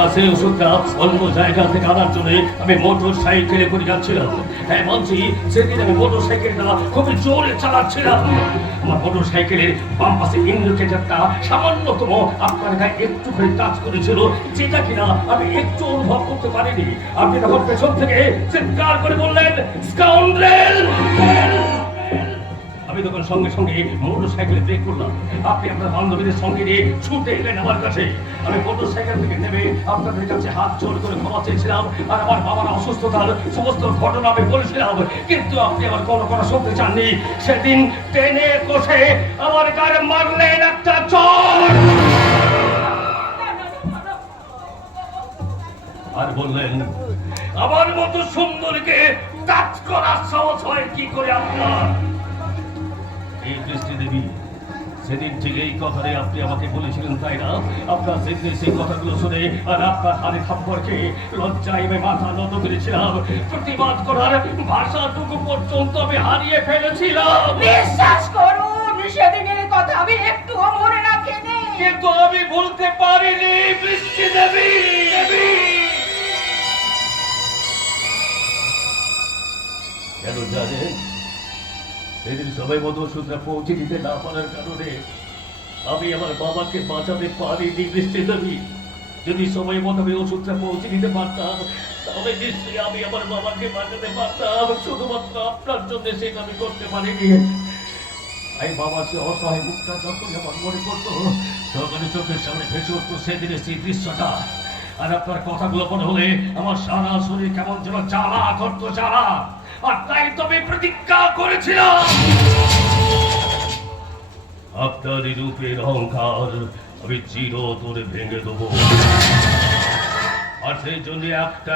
আর সেই ওষুধটা অন্য জায়গা থেকে আনার জন্য আমি মোটর সাইকেলে করে যাচ্ছিলাম। হ্যাঁ বলছি, সেদিন আমি মোটর সাইকেলটা খুবই জোরে চালাচ্ছিলাম। আমার মোটর সাইকেলের বাম পাশে ইন্ডিকেটরটা সামান্যতম আপনার গায়ে একটু করে টাচ করেছিল, যেটা কিনা আমি একটু অনুভব করতে পারিনি। আপনি তখন পেছন থেকে চিৎকার করে বললেন, স্কাউন্ড্রেল! আমি তখন সঙ্গে সঙ্গে মোটর সাইকেলে ব্রেক করলাম। আপনি আপনার বান্ধবীদের সঙ্গে নিয়ে ছুটে এলেন আমার কাছে। আমি মোটর সাইকেল থেকে নেমে আপনাদের কাছে হাত জোড় করে ক্ষমা চেয়েছিলাম, আর আমার বাবার অসুস্থতার সমস্ত ঘটনা আমি বলেছিলাম। কিন্তু আপনি আমার কোনো কথা শুনতে চাননি। সেদিন টেনে কষে আমার গায়ে মারলেন একটা চড়, আর বললেন, আমার মতো সুন্দরীকে টাচ করার সাহস হয় কি করে আপনার? এই বৃষ্টি দেবী, সেদিন ঠিক এই কথাটাই আপনি আমাকে বলেছিলেন, তাই না? আপনার সেদিন সেই কথাগুলো শুনে আর আপনার হাতে থাপ্পড়কে লজ্জায় আমি মাথা নত করেছিলাম। প্রতিবাদ করার ভাষাটুকু পর্যন্ত আমি হারিয়ে ফেলেছিলাম। বিশ্বাস করুন, সেদিনের কথা আমি একটুও মনে রাখিনি। কিন্তু আমি ভুলতে পারিনি বৃষ্টি দেবী। কেন জানেন? সেদিন সবাই মতো ওষুধটা পৌঁছে দিতে না পারার কারণে আমি আমার বাবাকে বাঁচাতে পারিনি বৃষ্টি দেবী। যদি সময় মতো আমি ওষুধটা পৌঁছে দিতে পারতাম, তাহলে নিশ্চয়ই আমি আমার বাবাকে বাঁচাতে পারতাম। শুধুমাত্র আপনার জন্য সেটা আমি করতে পারিনি। এই বাবার সে অসহায় মুখটা যখনই আমার মনে পড়তো, তখনই চোখের সামনে ভেসে উঠতো সেদিনের সেই দৃশ্যটা। আর আপনার কথাগুলো মনে হলে আমার সারা শরীর কেমন যেন জ্বালা করতো, জ্বালা। আর তাই তো আমি প্রতিজ্ঞা করেছিলাম, আপনার রূপের অহংকার আমি চিরতরে ভেঙে দেবো। আর সেই জন্য একটা